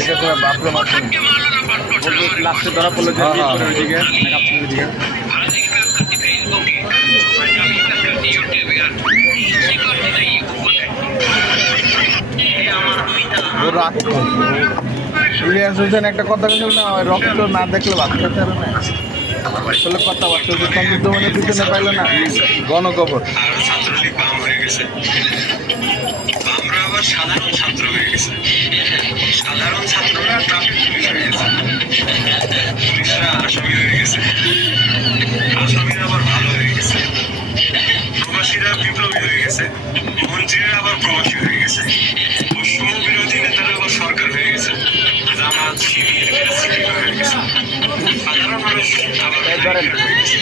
এটা তো বাপরে মারছেন লাস্টে ধরা পড়লো যে ওইদিকে ওইদিকে ইলিয়াস হোসেন একটা কথা বলছিল না, ওই রক্ত না দেখলে বাচ্চা ছাড়ে না আসলে কথাবার্তা সংযুক্ত মানে পিছনে পাইলো না গণকবর। ছাত্রলীগ বাম হয়ে গেছে, আমরা আবার সাধারণ ছাত্র হয়ে গেছে। সাধারণ ছাত্ররা ট্রাফিক পুলিশ হয়ে গেছে, পুলিশরা আসামি হয়ে গেছে, আসামিরা আবার ভালো হয়ে গেছে, প্রবাসীরা বিপ্লবী হয়ে গেছে, মন্ত্রীরা আবার প্রবাসী হয়ে গেছে, বৈষম্য বিরোধী নেতারা আবার সরকার হয়ে গেছে, জামাত শিবির হয়ে গেছে, সাধারণ মানুষ আবার হয়ে গেছে।